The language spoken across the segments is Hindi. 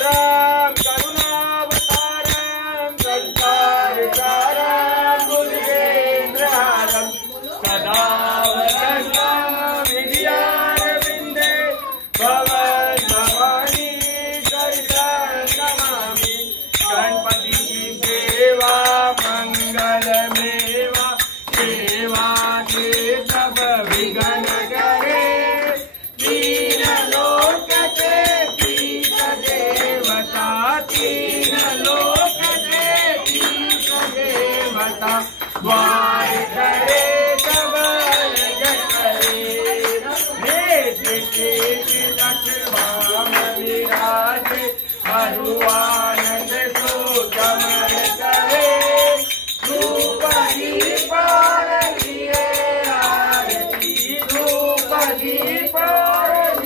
राम करुणावतारम संसारसारम बुद्धिन्द्रहारम सदा वदन्तं विद्यारविन्दे भवन् भवानी सरितं नमामि। गणपति की सेवा मंगलमेवा सेवा के सब विघ्न करे। तीन लोक के तीस देवता तीन लोक के तीस देवता द्वार करे सब रज करे। वाम विराजे हरुआनंद सो कमर करे। धूप दीप लिए आरती धूप दीप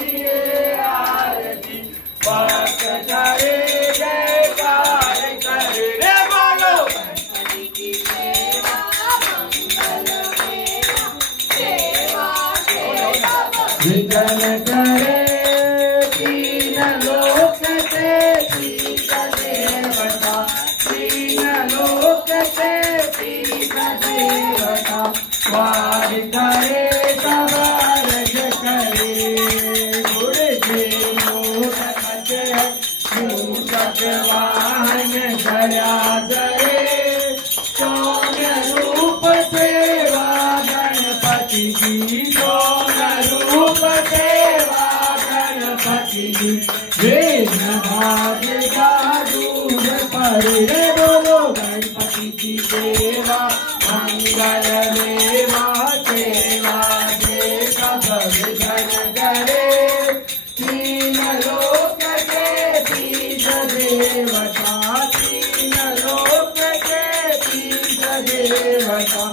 लिए आरती भक्त करे जयकार करे। रे बोलो गणपति की सेवा मंगलमेवा सेवा के सब विघ्न करे। तीन लोक के तीस देवता तीन लोक के तीस देवता वार करे सब रज करे। गुड़ से मूषक मूषक वाहन दया करे। सौम्य रूप सेवा गणपति की सौम्य रूप सेवा गणपति की। वेद भाग्य का दूर पर। रे बोलो गणपति की सेवा मंगलमेवा सेवा के सब विघ्न करे। तीन लोक के तीस देवता तीन लोक के तीस देवता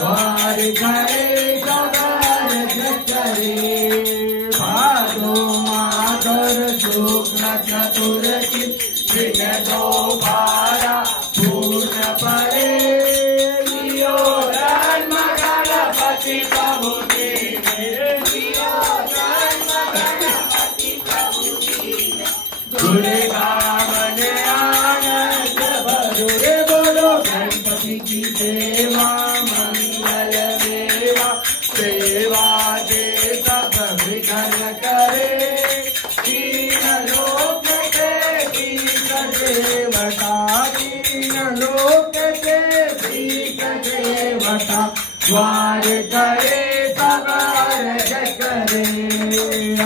वार करे सब रज करे। भादो माधर शुक्ल चतुर्थी दिन दो बारा पूर्ण परे। लियो जन्म गणपति प्रभु जी मेरे लियो जन्म गणपति प्रभु जी दुर्गा मन आनंद भरो। रे बोलो गणपति की सेवा मंगलमेवा सेवा दे सब विघ्न करे। तीन लोक के तीस देवता तीन लोक के तीस देवता द्वार करे सब रज करे।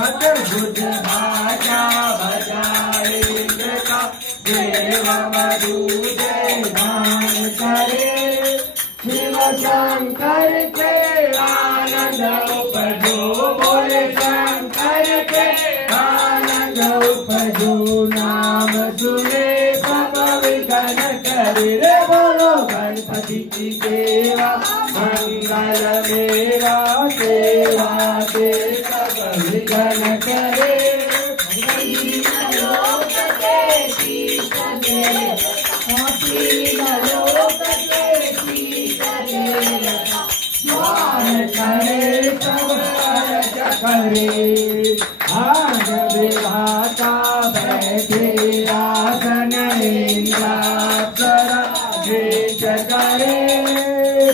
अद्भुत भाषा बजाए का देव मधु जय गान करे। शिव शंकर के आनंद उपजो बोले शंकर के आनंद उपजो। नाम सुने सब विघ्न करे। रे बोलो गणपति की सेवा मंगलमेवा सेवा के सब विघ्न करे। तीन लोक के तीस देवता तीन लोक के तीस देवता द्वार करे सब रज करे। आज विधाता बैठे आसन इंद्रासरा वेद करे।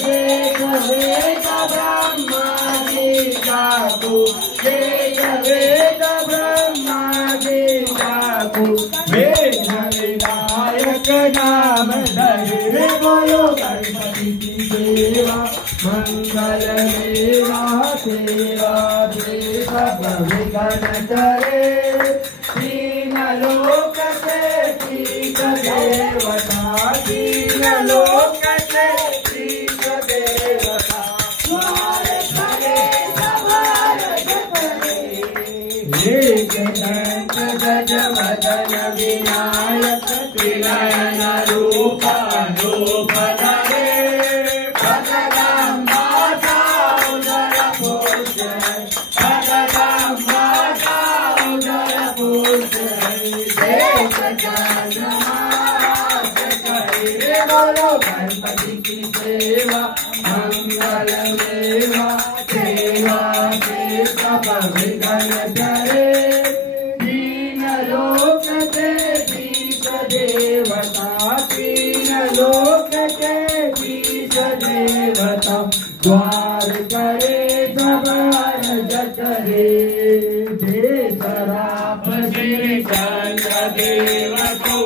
वेद वेद ब्रह्मा जी जागो वेद वेद ब्रह्मा जी जागो। वेद विधायक नाम धरे। रे बोलो गणपति की सेवा मंगलमेवा सेवा दे सब विघ्न करे। तीन लोक के तीस देवता तीन लोक के तीस देवता द्वार करे सब रज करे। एक दंत गज वदन विनायक त्रिनयन रूप रूप धरे। बोलो गणपति की सेवा मंगलमेवा सेवा के सब विघ्न करे। तीन लोक के देवता तीन लोक के ईश देवता द्वार करे सब अर्ज करे देश राप श्री चंद्र देव को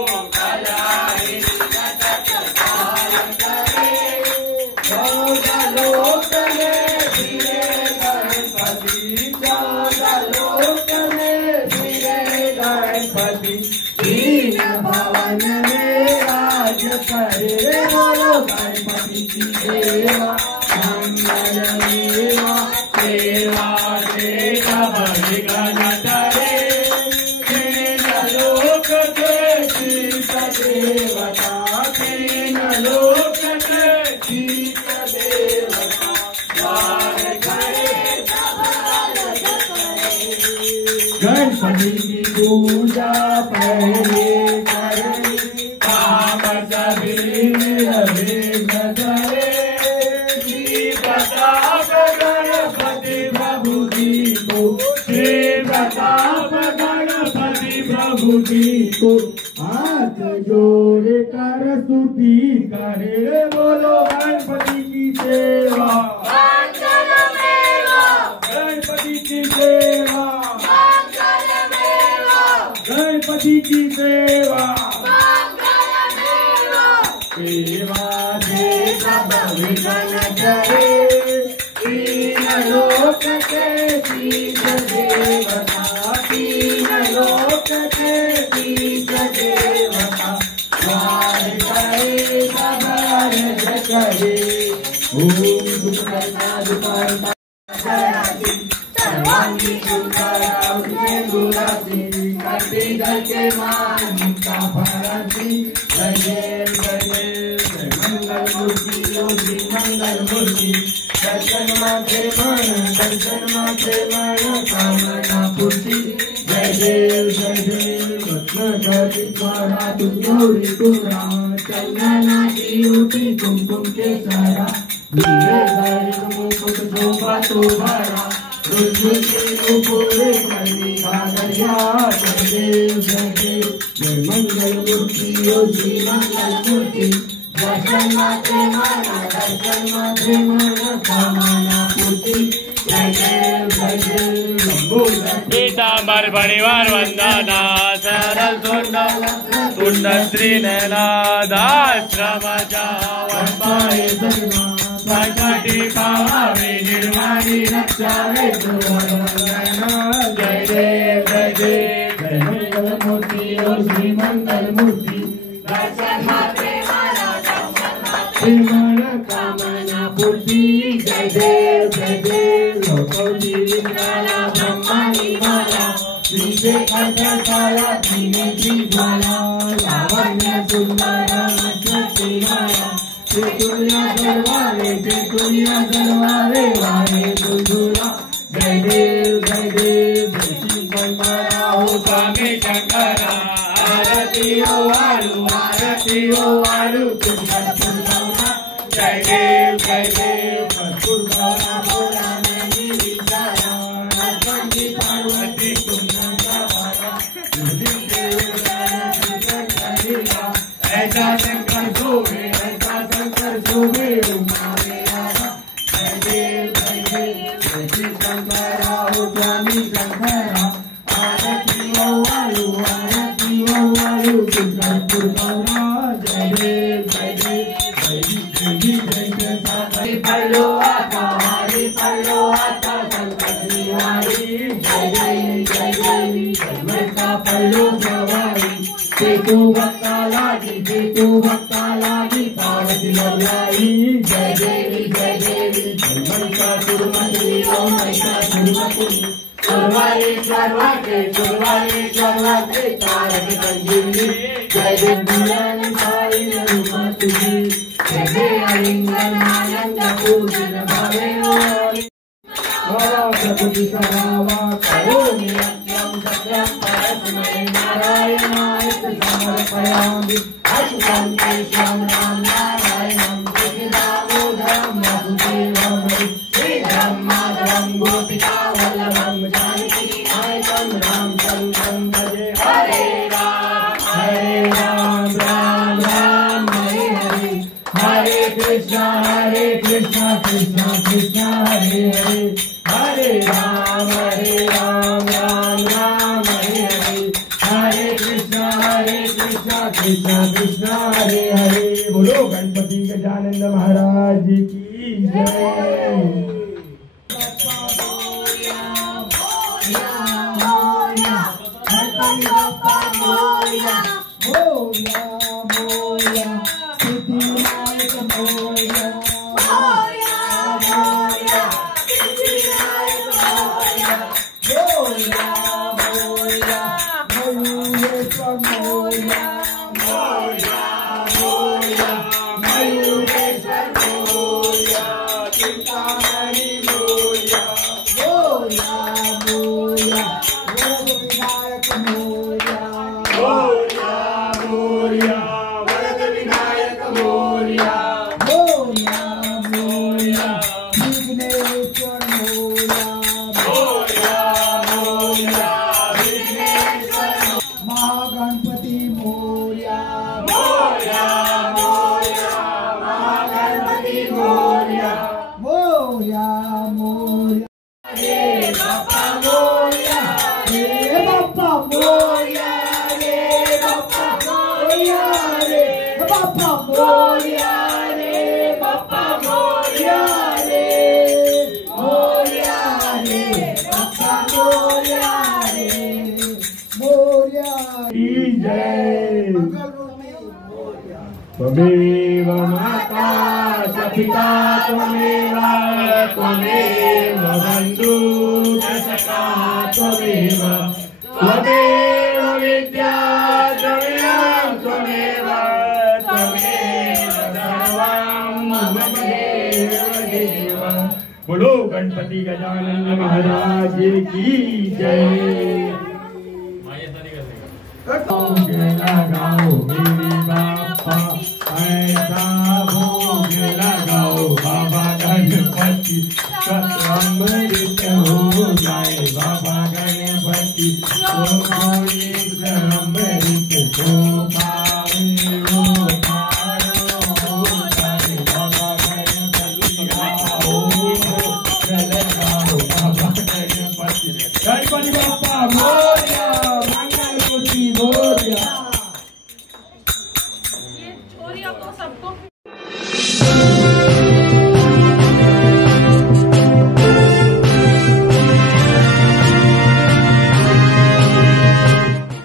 लोक में धीरे गणपति लोक में धीरे गणपति दीन भवन में राज करे बोलो गणपति की सेवा मंगल मेवा सेवा से कबि गण करे तीन लोक के शीश देवता तीन लोक के शीश देवता द्वार करे गणपति की पूजा पहले करें काम सभी विघ्न करे श्री प्रताप गणपति प्रभु जी को श्री प्रताप गणपति प्रभु जी को हाथ जोड़ कर स्तुति करे बोलो गणपति की सेवा गणपति की सेवा गणपति की सेवा सेवा दे सब विघ्न करे तीन लोक के शीश देवता तीन लोक के शीश देवता द्वार करे सब अर्ज करे ओम दुखहर्ता दुखहर्ता सर्वांगी सुंदरा गुलासी करती गके मानिका भरती जय जय मंगल मूर्ति योगी मंगल मूर्ति दर्शन मात्रे मन कामना पूर्ति जय देव भक्ति द्वारा तुम गौरी तुम राम चंदना की ऊटी कुमकुम के सारा मुकुट शोभा तो भरा पूरे करनी भागरिया जय देव जय मंगल मूर्ति योगी मंगल मूर्ति दर्शन मात्रे मन कामना पूर्ति जय देव पीतांबर परिवार वंदना सरल सुंदर श्री नैनादाश्रम जावन पाए संकटी पावे निर्वाणी रक्षावे जय देव जय मंगल मूर्ति योगी मंगल मूर्ति दर्शन मात्रे मन कामना पूर्ति जय देव लोकोजी विद्याला ब्रह्माणी माला श्री काला धीमे ज्वाला लावण्य सुंदर मस्ती माला दुनिया दरबारे वारे दुलदुला जय देव हो स्वामी शंकरा आरती हो वालू जय देव भरपूर गौरा बोला नहीं विचारा पार्वती ऐसा शंकर शोभे उमा जय देव शंकरा हो स्वामी शंकरा आरती हो वालू भरपूर गौरा जय देव हरि पल्लो आता संकट निवारी जय का पल्लो सवारी सेतु भक्ता लागी पार्वती लल्लाई जय देवी का सुरमंत्री ओम का सुरमंत्री सर्वाके तारक संजीवनी जय देव बुलाने पाई रूपा तुझी जय आलिंगन आनंद पूजन भावे प्रकृति स्वभावा करोमि नित्यं सत्यं परस्मै नारायणाय समर्पयामि अच्युतं केशवं राम नारायणं दामोदरं वासुदेवं श्रीधरं माधवं गोपिका वल्लभं जानकी नायकं रामचन्द्रं भजे हरे Ram Krishna Krishna Krishna Hare Hare Hare Ram Ram Ram Hare Hare Hare Krishna Krishna Krishna Hare Hare बोलो गणपति गजानन महाराज की जय त्वमेव माता सपिता त्वमेव त्वमेव बन्धुः सखा त्वमेव त्वमेव विद्या त्वमेव सर्वं मम देव। बोलो गणपति गजानन महाराज की जय। भोग लगाओ मेरे बापा ऐसा भोग लगाओ बाबा गणपति अमृत हो जाए बाबा गणपति अमृत हो पाए हो जाए बाबा गणपति आओ लगाओ बाबा गणपति गणपति बापा मोरया मंगल मूर्ति